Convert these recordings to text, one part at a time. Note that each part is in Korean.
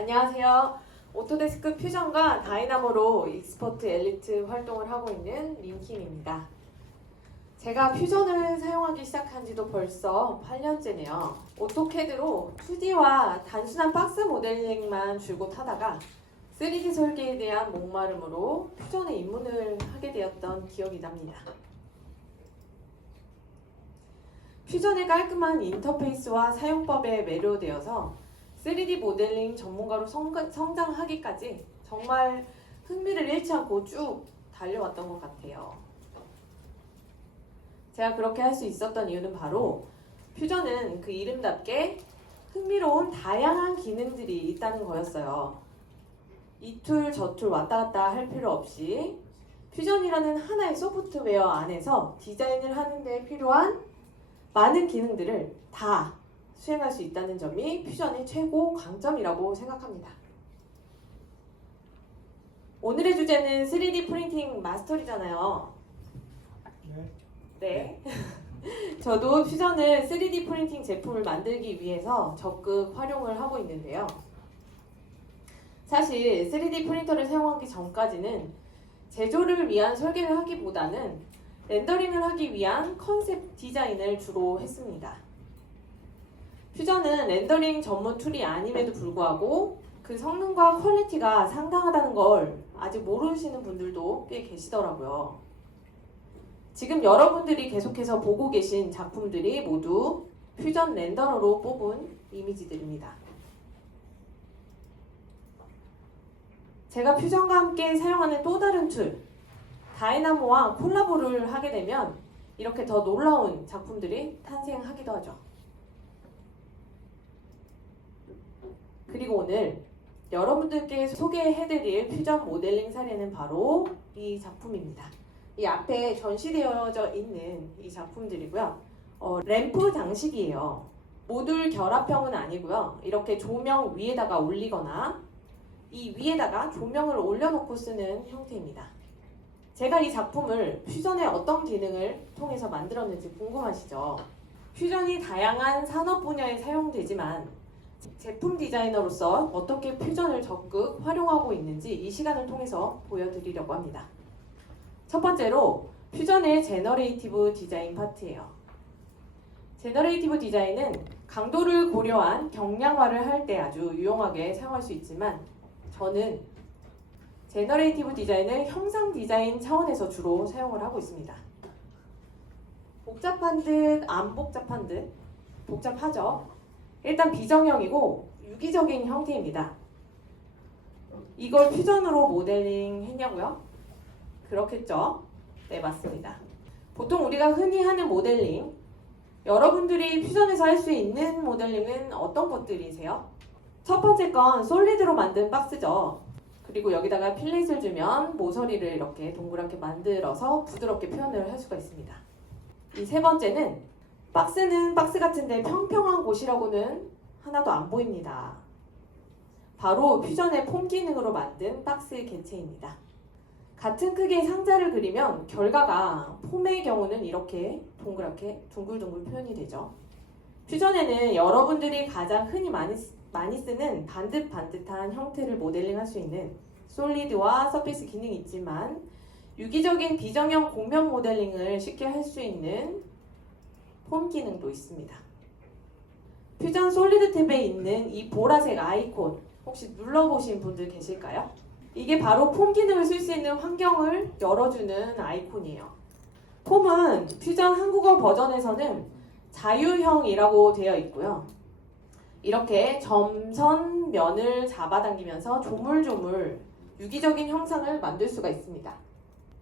안녕하세요. 오토데스크 퓨전과 다이나모로 익스퍼트 엘리트 활동을 하고 있는 림킴입니다. 제가 퓨전을 사용하기 시작한 지도 벌써 8년째네요. 오토캐드로 2D와 단순한 박스 모델링만 줄곧 하다가 3D 설계에 대한 목마름으로 퓨전에 입문을 하게 되었던 기억이 납니다. 퓨전의 깔끔한 인터페이스와 사용법에 매료되어서 3D 모델링 전문가로 성장하기까지 정말 흥미를 잃지 않고 쭉 달려왔던 것 같아요. 제가 그렇게 할 수 있었던 이유는 바로 퓨전은 그 이름답게 흥미로운 다양한 기능들이 있다는 거였어요. 이 툴 저 툴 왔다 갔다 할 필요 없이 퓨전이라는 하나의 소프트웨어 안에서 디자인을 하는 데 필요한 많은 기능들을 다 수행할 수 있다는 점이 퓨전의 최고 강점이라고 생각합니다. 오늘의 주제는 3D 프린팅 마스터리잖아요. 네. 저도 퓨전을 3D 프린팅 제품을 만들기 위해서 적극 활용을 하고 있는데요. 사실 3D 프린터를 사용하기 전까지는 제조를 위한 설계를 하기보다는 렌더링을 하기 위한 컨셉 디자인을 주로 했습니다. 퓨전은 렌더링 전문 툴이 아님에도 불구하고 그 성능과 퀄리티가 상당하다는 걸 아직 모르시는 분들도 꽤 계시더라고요. 지금 여러분들이 계속해서 보고 계신 작품들이 모두 퓨전 렌더러로 뽑은 이미지들입니다. 제가 퓨전과 함께 사용하는 또 다른 툴, 다이나모와 콜라보를 하게 되면 이렇게 더 놀라운 작품들이 탄생하기도 하죠. 그리고 오늘 여러분들께 소개해드릴 퓨전 모델링 사례는 바로 이 작품입니다. 이 앞에 전시되어져 있는 이 작품들이고요. 램프 장식이에요. 모듈 결합형은 아니고요. 이렇게 조명 위에다가 올리거나 이 위에다가 조명을 올려놓고 쓰는 형태입니다. 제가 이 작품을 퓨전의 어떤 기능을 통해서 만들었는지 궁금하시죠? 퓨전이 다양한 산업 분야에 사용되지만 제품 디자이너로서 어떻게 퓨전을 적극 활용하고 있는지 이 시간을 통해서 보여드리려고 합니다. 첫 번째로 퓨전의 제너레이티브 디자인 파트예요. 제너레이티브 디자인은 강도를 고려한 경량화를 할 때 아주 유용하게 사용할 수 있지만 저는 제너레이티브 디자인을 형상 디자인 차원에서 주로 사용을 하고 있습니다. 복잡한 듯 안 복잡한 듯 복잡하죠? 일단 비정형이고 유기적인 형태입니다. 이걸 퓨전으로 모델링 했냐고요? 그렇겠죠? 네, 맞습니다. 보통 우리가 흔히 하는 모델링, 여러분들이 퓨전에서 할 수 있는 모델링은 어떤 것들이세요? 첫 번째 건 솔리드로 만든 박스죠. 그리고 여기다가 필렛을 주면 모서리를 이렇게 동그랗게 만들어서 부드럽게 표현을 할 수가 있습니다. 이 세 번째는 박스는 박스 같은데 평평한 곳이라고는 하나도 안 보입니다. 바로 퓨전의 폼 기능으로 만든 박스 개체입니다. 같은 크기의 상자를 그리면 결과가 폼의 경우는 이렇게 동그랗게 둥글둥글 표현이 되죠. 퓨전에는 여러분들이 가장 흔히 많이 쓰는 반듯반듯한 형태를 모델링할 수 있는 솔리드와 서페이스 기능이 있지만 유기적인 비정형 곡면 모델링을 쉽게 할 수 있는 폼 기능도 있습니다. 퓨전 솔리드 탭에 있는 이 보라색 아이콘 혹시 눌러보신 분들 계실까요? 이게 바로 폼 기능을 쓸 수 있는 환경을 열어주는 아이콘이에요. 폼은 퓨전 한국어 버전에서는 자유형이라고 되어 있고요. 이렇게 점선 면을 잡아당기면서 조물조물 유기적인 형상을 만들 수가 있습니다.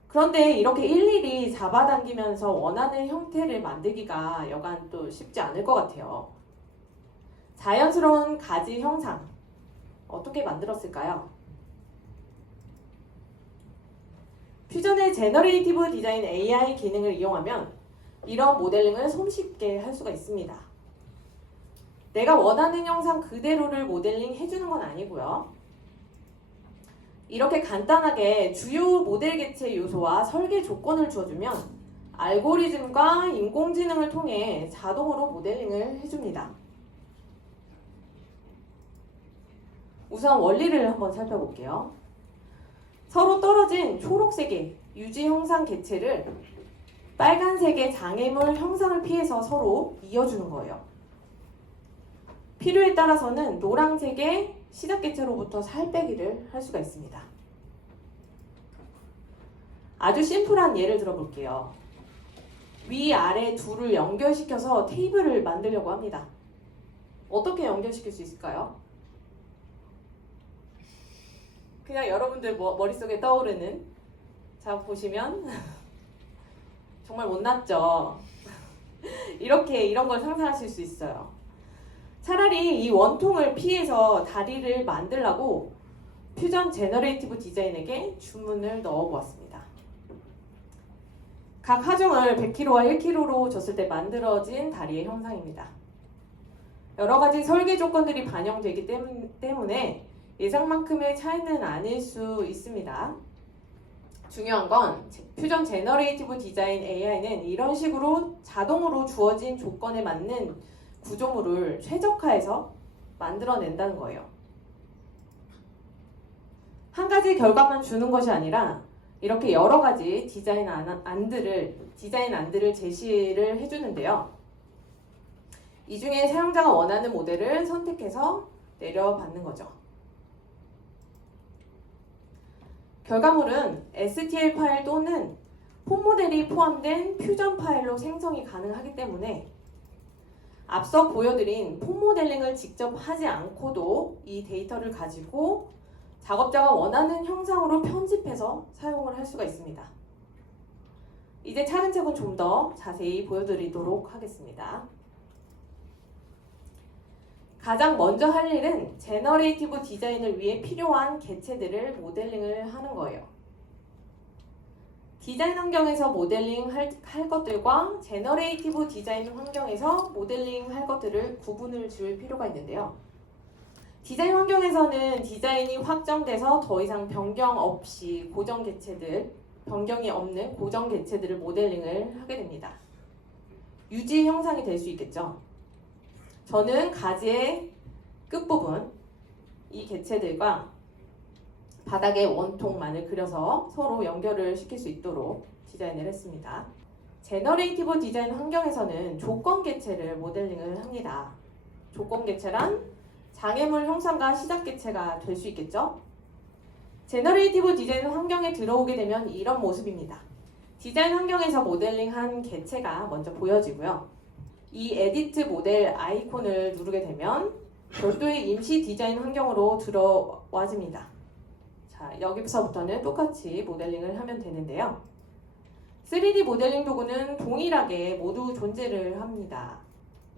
그런데 이렇게 일일이 잡아당기면서 원하는 형태를 만들기가 여간 또 쉽지 않을 것 같아요. 자연스러운 가지 형상 어떻게 만들었을까요? 퓨전의 제너레이티브 디자인 AI 기능을 이용하면 이런 모델링을 손쉽게 할 수가 있습니다. 내가 원하는 형상 그대로를 모델링 해주는 건 아니고요. 이렇게 간단하게 주요 모델 개체 요소와 설계 조건을 주어주면 알고리즘과 인공지능을 통해 자동으로 모델링을 해줍니다. 우선 원리를 한번 살펴볼게요. 서로 떨어진 초록색의 유지 형상 개체를 빨간색의 장애물 형상을 피해서 서로 이어주는 거예요. 필요에 따라서는 노란색의 시작 개체로부터 살 빼기를 할 수가 있습니다. 아주 심플한 예를 들어볼게요. 위아래 둘을 연결시켜서 테이블을 만들려고 합니다. 어떻게 연결시킬 수 있을까요? 그냥 여러분들 머릿속에 떠오르는, 자 보시면 정말 못났죠? 이런 걸 상상하실 수 있어요. 차라리 이 원통을 피해서 다리를 만들라고 퓨전 제너레이티브 디자인에게 주문을 넣어보았습니다. 각 하중을 100kg와 1kg로 줬을 때 만들어진 다리의 형상입니다. 여러 가지 설계 조건들이 반영되기 때문에 예상만큼의 차이는 아닐 수 있습니다. 중요한 건 퓨전 제너레이티브 디자인 AI는 이런 식으로 자동으로 주어진 조건에 맞는 구조물을 최적화해서 만들어낸다는 거예요. 한 가지 결과만 주는 것이 아니라 이렇게 여러 가지 디자인 안들을 제시를 해주는데요. 이 중에 사용자가 원하는 모델을 선택해서 내려받는 거죠. 결과물은 STL 파일 또는 폼 모델이 포함된 퓨전 파일로 생성이 가능하기 때문에 앞서 보여드린 폼 모델링을 직접 하지 않고도 이 데이터를 가지고 작업자가 원하는 형상으로 편집해서 사용을 할 수가 있습니다. 이제 차근차근 좀 더 자세히 보여드리도록 하겠습니다. 가장 먼저 할 일은 제너레이티브 디자인을 위해 필요한 개체들을 모델링을 하는 거예요. 디자인 환경에서 모델링 할 것들과 제너레이티브 디자인 환경에서 모델링 할 것들을 구분을 줄 필요가 있는데요. 디자인 환경에서는 디자인이 확정돼서 더 이상 변경이 없는 고정 개체들을 모델링을 하게 됩니다. 유지 형상이 될 수 있겠죠. 저는 가지의 끝부분, 이 개체들과 바닥에 원통만을 그려서 서로 연결을 시킬 수 있도록 디자인을 했습니다. 제너레이티브 디자인 환경에서는 조건 개체를 모델링을 합니다. 조건 개체란 장애물 형상과 시작 개체가 될 수 있겠죠? 제너레이티브 디자인 환경에 들어오게 되면 이런 모습입니다. 디자인 환경에서 모델링한 개체가 먼저 보여지고요. 이 에디트 모델 아이콘을 누르게 되면 별도의 임시 디자인 환경으로 들어와집니다. 자, 여기서부터는 똑같이 모델링을 하면 되는데요. 3D 모델링 도구는 동일하게 모두 존재를 합니다.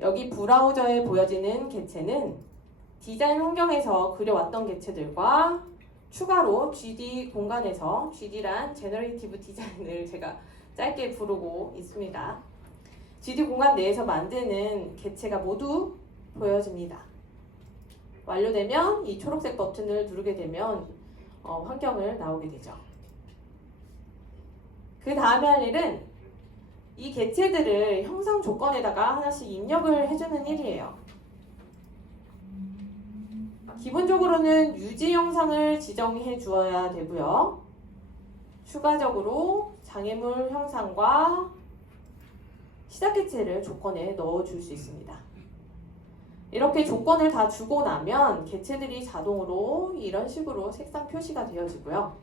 여기 브라우저에 보여지는 개체는 디자인 환경에서 그려왔던 개체들과 추가로 GD 공간에서, GD란 제너레이티브 디자인을 제가 짧게 부르고 있습니다. GD 공간 내에서 만드는 개체가 모두 보여집니다. 완료되면 이 초록색 버튼을 누르게 되면 환경을 나오게 되죠. 그 다음에 할 일은 이 개체들을 형상 조건에다가 하나씩 입력을 해주는 일이에요. 기본적으로는 유지 형상을 지정해 주어야 되고요. 추가적으로 장애물 형상과 시작 개체를 조건에 넣어줄 수 있습니다. 이렇게 조건을 다 주고 나면 개체들이 자동으로 이런 식으로 색상 표시가 되어지고요.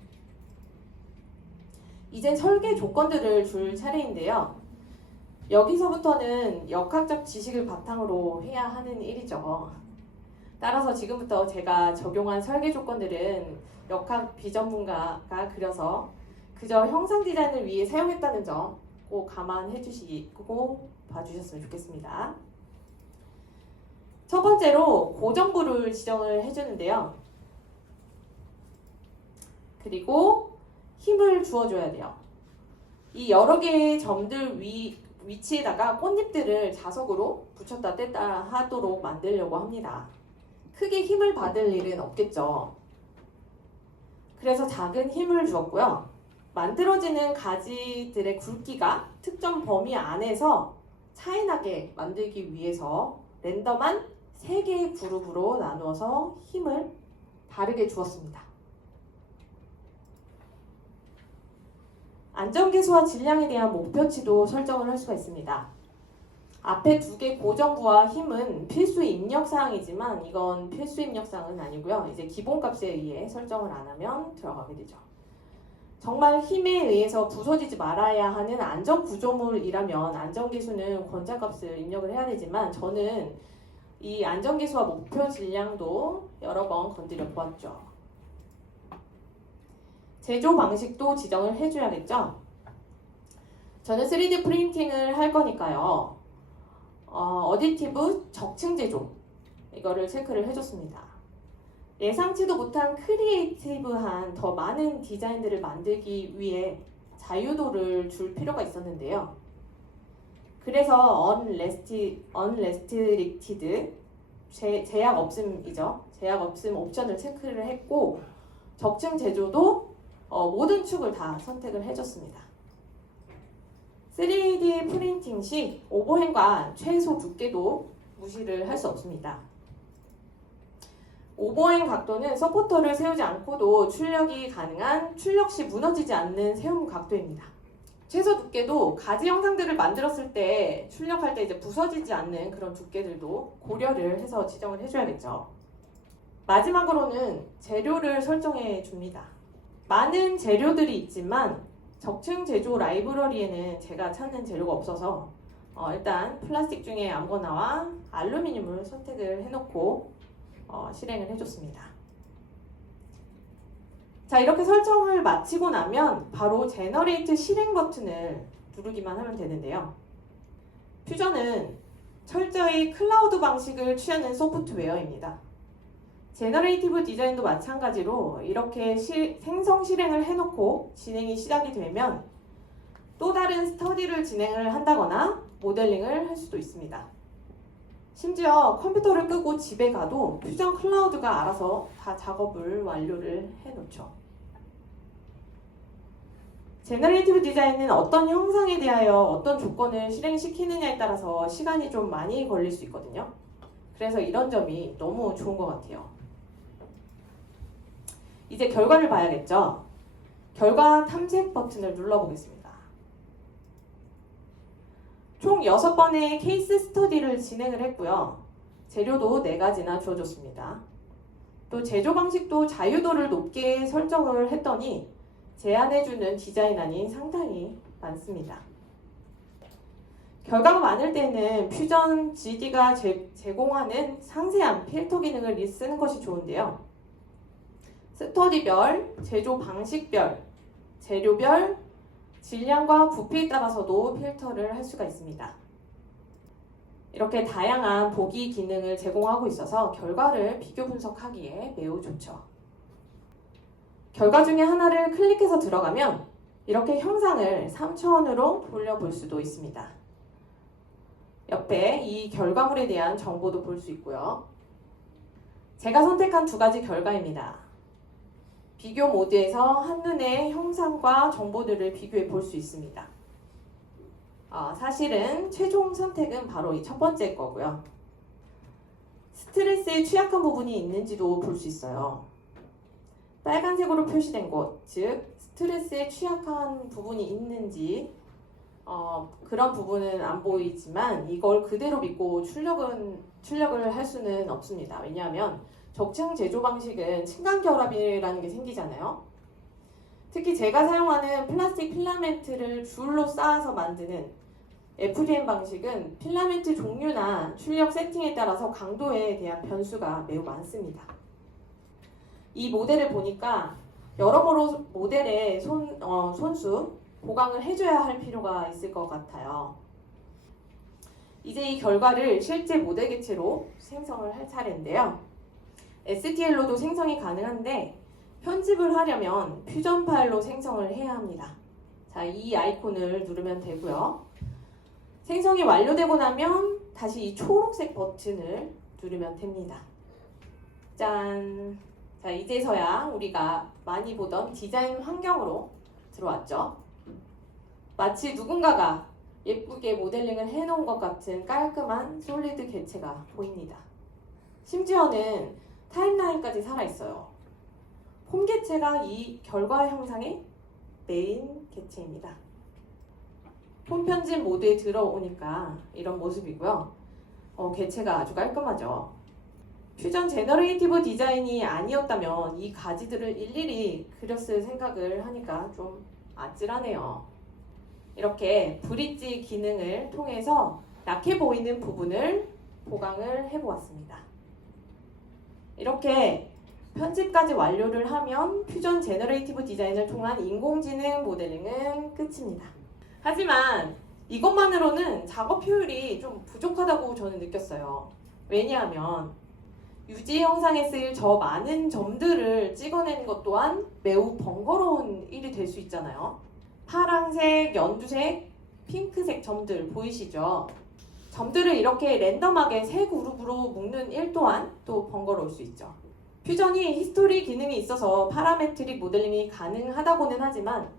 이제 설계 조건들을 줄 차례인데요. 여기서부터는 역학적 지식을 바탕으로 해야 하는 일이죠. 따라서 지금부터 제가 적용한 설계 조건들은 역학 비전문가가 그려서 그저 형상 디자인을 위해 사용했다는 점 꼭 감안해 주시고 봐주셨으면 좋겠습니다. 첫 번째로 고정부를 지정을 해주는데요. 그리고 힘을 주어줘야 돼요. 이 여러 개의 점들 위치에다가 꽃잎들을 자석으로 붙였다 뗐다 하도록 만들려고 합니다. 크게 힘을 받을 일은 없겠죠. 그래서 작은 힘을 주었고요. 만들어지는 가지들의 굵기가 특정 범위 안에서 차이나게 만들기 위해서 랜덤한 3개의 그룹으로 나누어서 힘을 다르게 주었습니다. 안전계수와 질량에 대한 목표치도 설정을 할 수가 있습니다. 앞에 두 개 고정부와 힘은 필수 입력사항이지만 이건 필수 입력사항은 아니고요. 이제 기본값에 의해 설정을 안 하면 들어가게 되죠. 정말 힘에 의해서 부서지지 말아야 하는 안전구조물이라면 안전계수는 권장값을 입력을 해야 되지만 저는 이 안전계수와 목표 질량도 여러 번 건드려 보았죠. 제조 방식도 지정을 해줘야겠죠. 저는 3D 프린팅을 할 거니까요. 어디티브 적층 제조 이거를 체크를 해줬습니다. 예상치도 못한 크리에이티브한 더 많은 디자인들을 만들기 위해 자유도를 줄 필요가 있었는데요. 그래서 unrestricted 제약 없음이죠. 제약 없음 옵션을 체크를 했고 적층 제조도 모든 축을 다 선택을 해줬습니다. 3D 프린팅 시 오버행과 최소 두께도 무시를 할 수 없습니다. 오버행 각도는 서포터를 세우지 않고도 출력이 가능한 출력 시 무너지지 않는 세움 각도입니다. 최소 두께도 가지 영상들을 만들었을 때 출력할 때 이제 부서지지 않는 그런 두께들도 고려를 해서 지정을 해줘야겠죠. 마지막으로는 재료를 설정해 줍니다. 많은 재료들이 있지만 적층 제조 라이브러리에는 제가 찾는 재료가 없어서 일단 플라스틱 중에 아무거나와 알루미늄을 선택을 해놓고 실행을 해줬습니다. 자, 이렇게 설정을 마치고 나면 바로 제너레이트 실행 버튼을 누르기만 하면 되는데요. 퓨전은 철저히 클라우드 방식을 취하는 소프트웨어입니다. 제너레이티브 디자인도 마찬가지로 이렇게 생성 실행을 해놓고 진행이 시작이 되면 또 다른 스터디를 진행을 한다거나 모델링을 할 수도 있습니다. 심지어 컴퓨터를 끄고 집에 가도 퓨전 클라우드가 알아서 다 작업을 완료를 해놓죠. 제너레이티브 디자인은 어떤 형상에 대하여 어떤 조건을 실행시키느냐에 따라서 시간이 좀 많이 걸릴 수 있거든요. 그래서 이런 점이 너무 좋은 것 같아요. 이제 결과를 봐야겠죠. 결과 탐색 버튼을 눌러보겠습니다. 총 6번의 케이스 스터디를 진행을 했고요. 재료도 4가지나 주어졌습니다. 또 제조 방식도 자유도를 높게 설정을 했더니 제안해주는 디자인안이 상당히 많습니다. 결과가 많을 때는 퓨전 GD가 제공하는 상세한 필터 기능을 쓰는 것이 좋은데요. 스터디별, 제조 방식별, 재료별, 질량과 부피에 따라서도 필터를 할 수가 있습니다. 이렇게 다양한 보기 기능을 제공하고 있어서 결과를 비교 분석하기에 매우 좋죠. 결과 중에 하나를 클릭해서 들어가면 이렇게 형상을 3차원으로 돌려볼 수도 있습니다. 옆에 이 결과물에 대한 정보도 볼 수 있고요. 제가 선택한 2가지 결과입니다. 비교 모드에서 한눈에 형상과 정보들을 비교해 볼 수 있습니다. 사실은 최종 선택은 바로 이 첫 번째 거고요. 스트레스에 취약한 부분이 있는지도 볼 수 있어요. 빨간색으로 표시된 곳, 즉 스트레스에 취약한 부분이 있는지 그런 부분은 안 보이지만 이걸 그대로 믿고 출력을 할 수는 없습니다. 왜냐하면 적층 제조 방식은 층간 결합이라는 게 생기잖아요. 특히 제가 사용하는 플라스틱 필라멘트를 줄로 쌓아서 만드는 FDM 방식은 필라멘트 종류나 출력 세팅에 따라서 강도에 대한 변수가 매우 많습니다. 이 모델을 보니까 여러모로 모델의 손수 보강을 해줘야 할 필요가 있을 것 같아요. 이제 이 결과를 실제 모델 개체로 생성을 할 차례인데요. STL로도 생성이 가능한데 편집을 하려면 퓨전 파일로 생성을 해야 합니다. 자, 이 아이콘을 누르면 되고요. 생성이 완료되고 나면 다시 이 초록색 버튼을 누르면 됩니다. 짠! 자, 이제서야 우리가 많이 보던 디자인 환경으로 들어왔죠. 마치 누군가가 예쁘게 모델링을 해놓은 것 같은 깔끔한 솔리드 개체가 보입니다. 심지어는 타임라인까지 살아있어요. 폼 개체가 이 결과 형상의 메인 개체입니다. 폼 편집 모드에 들어오니까 이런 모습이고요. 개체가 아주 깔끔하죠. 퓨전 제너레이티브 디자인이 아니었다면 이 가지들을 일일이 그렸을 생각을 하니까 좀 아찔하네요. 이렇게 브릿지 기능을 통해서 약해 보이는 부분을 보강을 해보았습니다. 이렇게 편집까지 완료를 하면 퓨전 제너레이티브 디자인을 통한 인공지능 모델링은 끝입니다. 하지만 이것만으로는 작업 효율이 좀 부족하다고 저는 느꼈어요. 왜냐하면 유지 형상에 쓰일 저 많은 점들을 찍어내는 것 또한 매우 번거로운 일이 될 수 있잖아요. 파란색, 연두색, 핑크색 점들 보이시죠? 점들을 이렇게 랜덤하게 세 그룹으로 묶는 일 또한 또 번거로울 수 있죠. 퓨전이 히스토리 기능이 있어서 파라메트릭 모델링이 가능하다고는 하지만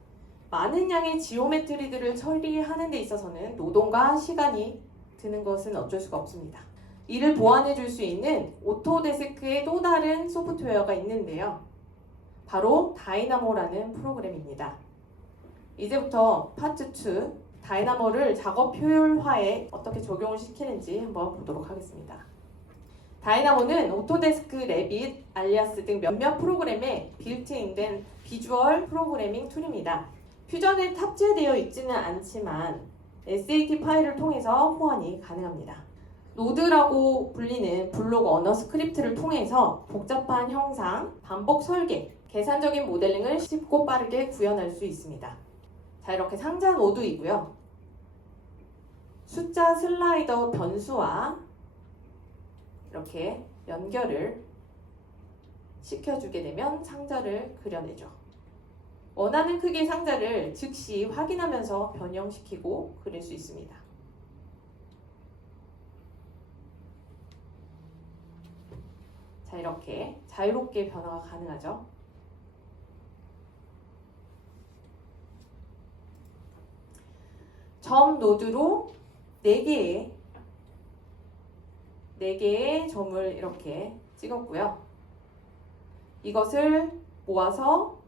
많은 양의 지오메트리들을 처리하는 데 있어서는 노동과 시간이 드는 것은 어쩔 수가 없습니다. 이를 보완해 줄 수 있는 오토데스크의 또 다른 소프트웨어가 있는데요. 바로 다이나모라는 프로그램입니다. 이제부터 파트 2 다이나모를 작업 효율화에 어떻게 적용을 시키는지 한번 보도록 하겠습니다. 다이나모는 오토데스크, 레빗, 알리아스 등 몇몇 프로그램에 빌트인된 비주얼 프로그래밍 툴입니다. 퓨전에 탑재되어 있지는 않지만 SAT 파일을 통해서 호환이 가능합니다. 노드라고 불리는 블록 언어 스크립트를 통해서 복잡한 형상, 반복 설계, 계산적인 모델링을 쉽고 빠르게 구현할 수 있습니다. 자, 이렇게 상자 노드이고요. 숫자 슬라이더 변수와 이렇게 연결을 시켜주게 되면 상자를 그려내죠. 원하는 크기의 상자를 즉시 확인하면서 변형시키고 그릴 수 있습니다. 자, 이렇게 자유롭게 변화가 가능하죠. 점 노드로 4개의 점을 이렇게 찍었고요. 이것을 모아서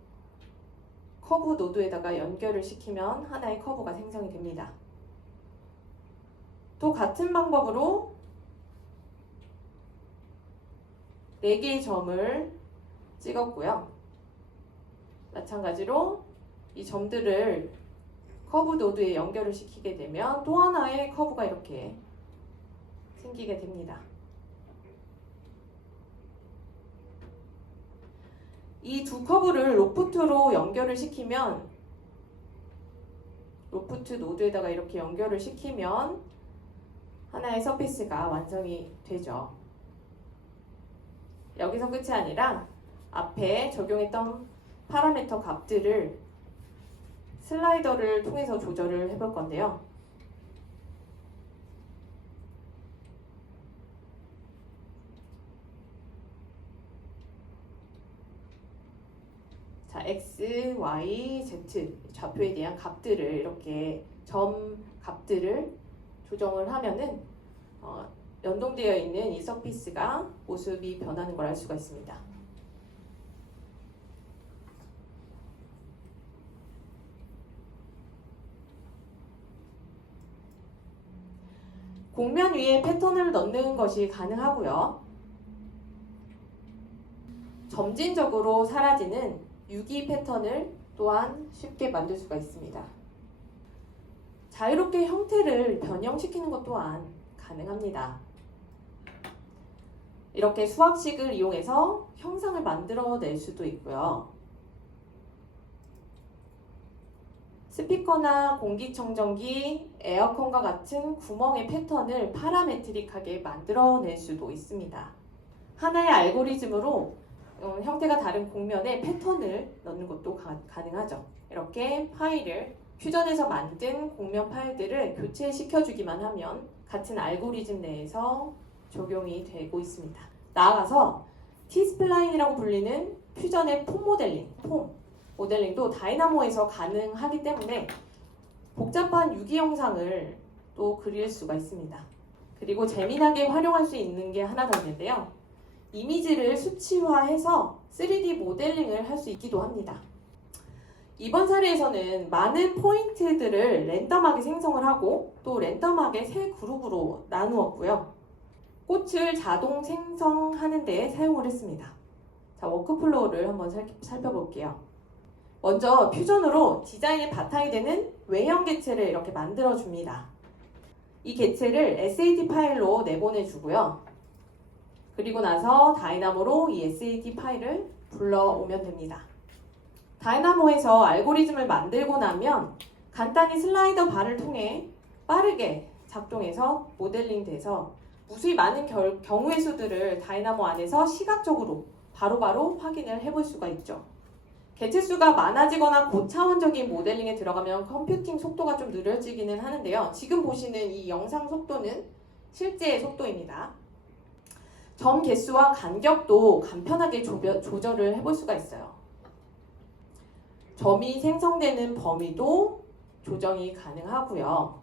커브 노드에다가 연결을 시키면 하나의 커브가 생성이 됩니다. 또 같은 방법으로 4개의 점을 찍었고요. 마찬가지로 이 점들을 커브 노드에 연결을 시키게 되면 또 하나의 커브가 이렇게 생기게 됩니다. 이 두 커브를 로프트로 연결을 시키면 로프트 노드에다가 이렇게 연결을 시키면 하나의 서피스가 완성이 되죠. 여기서 끝이 아니라 앞에 적용했던 파라미터 값들을 슬라이더를 통해서 조절을 해볼 건데요. 자, X, Y, Z 좌표에 대한 값들을 이렇게 점 값들을 조정을 하면은 연동되어 있는 이 서피스가 모습이 변하는 걸 알 수가 있습니다. 곡면 위에 패턴을 넣는 것이 가능하고요. 점진적으로 사라지는 유기 패턴을 또한 쉽게 만들 수가 있습니다. 자유롭게 형태를 변형시키는 것 또한 가능합니다. 이렇게 수학식을 이용해서 형상을 만들어낼 수도 있고요. 스피커나 공기청정기, 에어컨과 같은 구멍의 패턴을 파라메트릭하게 만들어낼 수도 있습니다. 하나의 알고리즘으로 형태가 다른 곡면에 패턴을 넣는 것도 가능하죠. 이렇게 파일을 퓨전에서 만든 곡면 파일들을 교체시켜주기만 하면 같은 알고리즘 내에서 적용이 되고 있습니다. 나아가서 T-스플라인이라고 불리는 퓨전의 폼 모델링도 다이나모에서 가능하기 때문에 복잡한 유기 영상을 또 그릴 수가 있습니다. 그리고 재미나게 활용할 수 있는 게 하나 더 있는데요. 이미지를 수치화해서 3D 모델링을 할 수 있기도 합니다. 이번 사례에서는 많은 포인트들을 랜덤하게 생성을 하고 또 랜덤하게 세 그룹으로 나누었고요. 꽃을 자동 생성하는 데 사용을 했습니다. 자, 워크플로우를 한번 살펴볼게요. 먼저 퓨전으로 디자인의 바탕이 되는 외형 개체를 이렇게 만들어줍니다. 이 개체를 SAT 파일로 내보내주고요. 그리고 나서 다이나모로 이 SAT 파일을 불러오면 됩니다. 다이나모에서 알고리즘을 만들고 나면 간단히 슬라이더 바를 통해 빠르게 작동해서 모델링 돼서 무수히 많은 경우의 수들을 다이나모 안에서 시각적으로 바로바로 확인을 해볼 수가 있죠. 개체 수가 많아지거나 고차원적인 모델링에 들어가면 컴퓨팅 속도가 좀 느려지기는 하는데요. 지금 보시는 이 영상 속도는 실제의 속도입니다. 점 개수와 간격도 간편하게 조절을 해볼 수가 있어요. 점이 생성되는 범위도 조정이 가능하고요.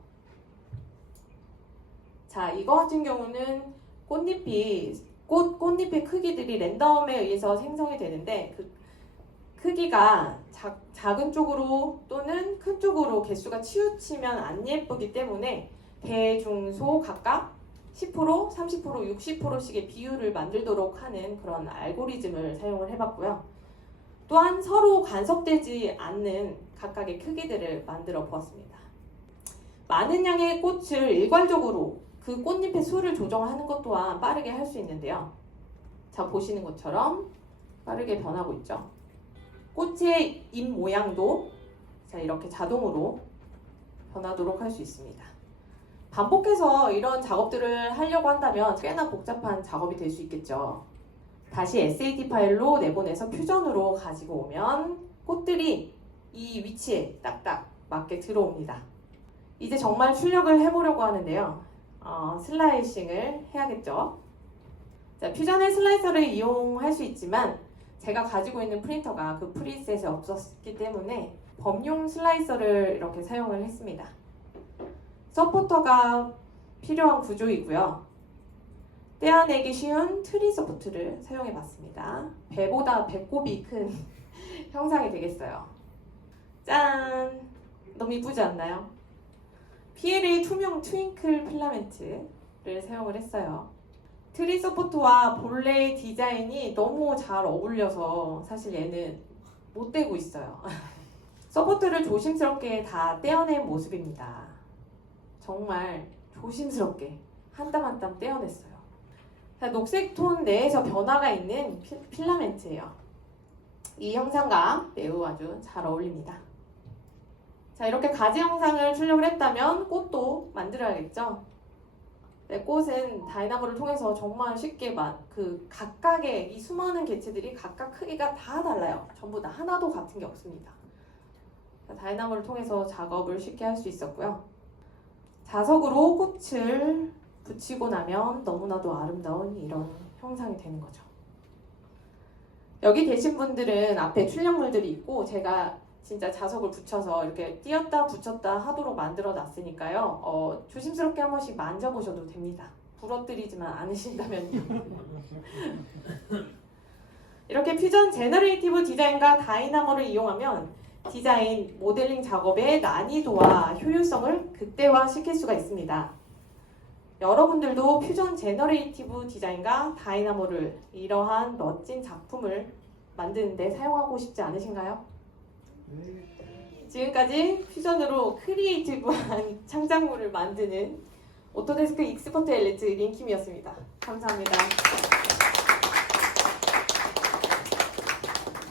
자, 이거 같은 경우는 꽃잎의 크기들이 랜덤에 의해서 생성이 되는데 그 크기가 작은 쪽으로 또는 큰 쪽으로 개수가 치우치면 안 예쁘기 때문에 대중소 각각 10%, 30%, 60%씩의 비율을 만들도록 하는 그런 알고리즘을 사용을 해봤고요. 또한 서로 간섭되지 않는 각각의 크기들을 만들어 보았습니다. 많은 양의 꽃을 일괄적으로 그 꽃잎의 수를 조정하는 것 또한 빠르게 할 수 있는데요. 자, 보시는 것처럼 빠르게 변하고 있죠. 꽃의 잎 모양도 자, 이렇게 자동으로 변하도록 할 수 있습니다. 반복해서 이런 작업들을 하려고 한다면 꽤나 복잡한 작업이 될 수 있겠죠. 다시 SAT 파일로 내보내서 퓨전으로 가지고 오면 꽃들이 이 위치에 딱딱 맞게 들어옵니다. 이제 정말 출력을 해보려고 하는데요. 슬라이싱을 해야겠죠. 자, 퓨전의 슬라이서를 이용할 수 있지만 제가 가지고 있는 프린터가 그 프리셋에 없었기 때문에 범용 슬라이서를 이렇게 사용을 했습니다. 서포터가 필요한 구조이고요. 떼어내기 쉬운 트리 서포트를 사용해 봤습니다. 배보다 배꼽이 큰 형상이 되겠어요. 짠! 너무 이쁘지 않나요? PLA 투명 트윙클 필라멘트를 사용을 했어요. 트리 서포트와 본래의 디자인이 너무 잘 어울려서 사실 얘는 못 떼고 있어요. 서포트를 조심스럽게 다 떼어낸 모습입니다. 정말 조심스럽게 한 땀 한 땀 떼어냈어요. 자, 녹색 톤 내에서 변화가 있는 필라멘트예요. 이 형상과 매우 아주 잘 어울립니다. 자, 이렇게 가지 형상을 출력을 했다면 꽃도 만들어야겠죠. 네, 꽃은 다이나모를 통해서 정말 쉽게 그 각각의 이 수많은 개체들이 각각 크기가 다 달라요. 전부 다 하나도 같은 게 없습니다. 자, 다이나모를 통해서 작업을 쉽게 할 수 있었고요. 자석으로 꽃을 붙이고 나면 너무나도 아름다운 이런 형상이 되는 거죠. 여기 계신 분들은 앞에 출력물들이 있고 제가 진짜 자석을 붙여서 이렇게 띄었다 붙였다 하도록 만들어 놨으니까요. 조심스럽게 한 번씩 만져보셔도 됩니다. 부러뜨리지만 않으신다면요. 이렇게 퓨전 제너레이티브 디자인과 다이나모를 이용하면 디자인, 모델링 작업의 난이도와 효율성을 극대화시킬 수가 있습니다. 여러분들도 퓨전 제너레이티브 디자인과 다이나모를 이러한 멋진 작품을 만드는 데 사용하고 싶지 않으신가요? 지금까지 퓨전으로 크리에이티브한 창작물을 만드는 오토데스크 익스퍼트 엘리트 린킴이었습니다. 감사합니다.